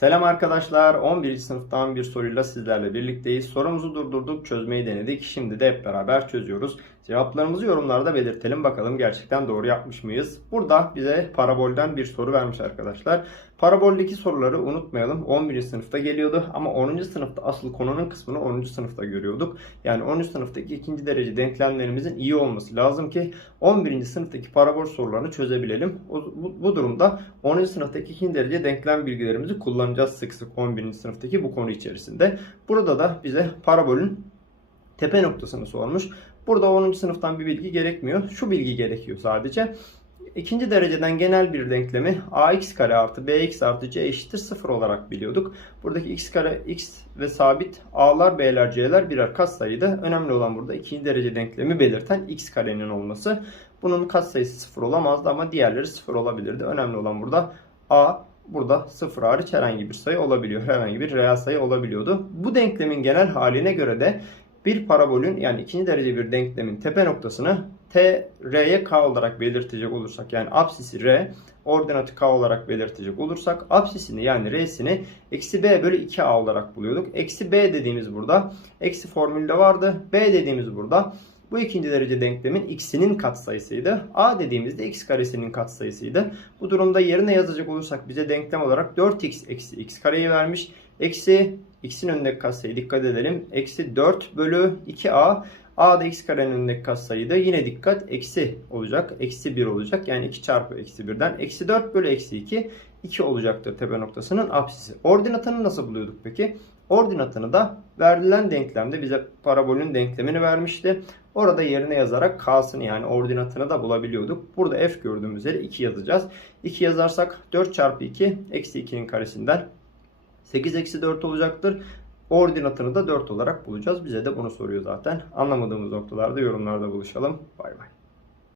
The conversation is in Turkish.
Selam arkadaşlar. 11. sınıftan bir soruyla sizlerle birlikteyiz. Sorumuzu durdurduk, çözmeyi denedik. Şimdi de hep beraber çözüyoruz. Cevaplarımızı yorumlarda belirtelim. Bakalım gerçekten doğru yapmış mıyız? Burada bize parabolden bir soru vermiş arkadaşlar. Paraboldeki soruları unutmayalım. 11. sınıfta geliyordu ama 10. sınıfta asıl konunun kısmını 10. sınıfta görüyorduk. Yani 10. sınıftaki ikinci derece denklemlerimizin iyi olması lazım ki 11. sınıftaki parabol sorularını çözebilelim. Bu, durumda 10. sınıftaki ikinci derece denklem bilgilerimizi kullanacağız sık sık 11. sınıftaki bu konu içerisinde. Burada da bize parabolün tepe noktasını sormuş. Burada 10. sınıftan bir bilgi gerekmiyor. Şu bilgi gerekiyor sadece. İkinci dereceden genel bir denklemi ax kare artı bx artı c eşittir 0 olarak biliyorduk. Buradaki x kare x ve sabit a'lar b'ler c'ler birer katsayıydı. Önemli olan burada ikinci derece denklemi belirten x karenin olması. Bunun katsayısı 0 olamazdı ama diğerleri 0 olabilirdi. Önemli olan burada a burada 0 hariç herhangi bir sayı olabiliyor. Herhangi bir reel sayı olabiliyordu. Bu denklemin genel haline göre de bir parabolün yani ikinci derece bir denklemin tepe noktasını t, r'ye k olarak belirtecek olursak yani apsisi r, ordinatı k olarak belirtecek olursak apsisini yani r'sini eksi b bölü 2a olarak buluyorduk. Eksi b dediğimiz burada eksi formülde vardı. b dediğimiz burada bu ikinci derece denklemin x'inin katsayısıydı. a dediğimizde x karesinin katsayısıydı. Bu durumda yerine yazacak olursak bize denklem olarak 4x eksi x kareyi vermiş. Eksi x'in önündeki katsayı dikkat edelim. Eksi 4 bölü 2a. A da x karenin önündeki katsayıydı. Yine dikkat eksi olacak. Eksi 1 olacak. Yani 2 çarpı eksi 1'den. Eksi 4 bölü eksi 2. 2 olacaktır tepe noktasının apsisi. Ordinatını nasıl buluyorduk peki? Ordinatını da verilen denklemde bize parabolün denklemini vermişti. Orada yerine yazarak k'sını yani ordinatını da bulabiliyorduk. Burada f gördüğümüz yere 2 yazacağız. 2 yazarsak 4 çarpı 2 eksi 2'nin karesinden 8 eksi 4 olacaktır. Ordinatını da 4 olarak bulacağız. Bize de bunu soruyor zaten. Anlamadığımız noktalarda yorumlarda buluşalım. Bay bay.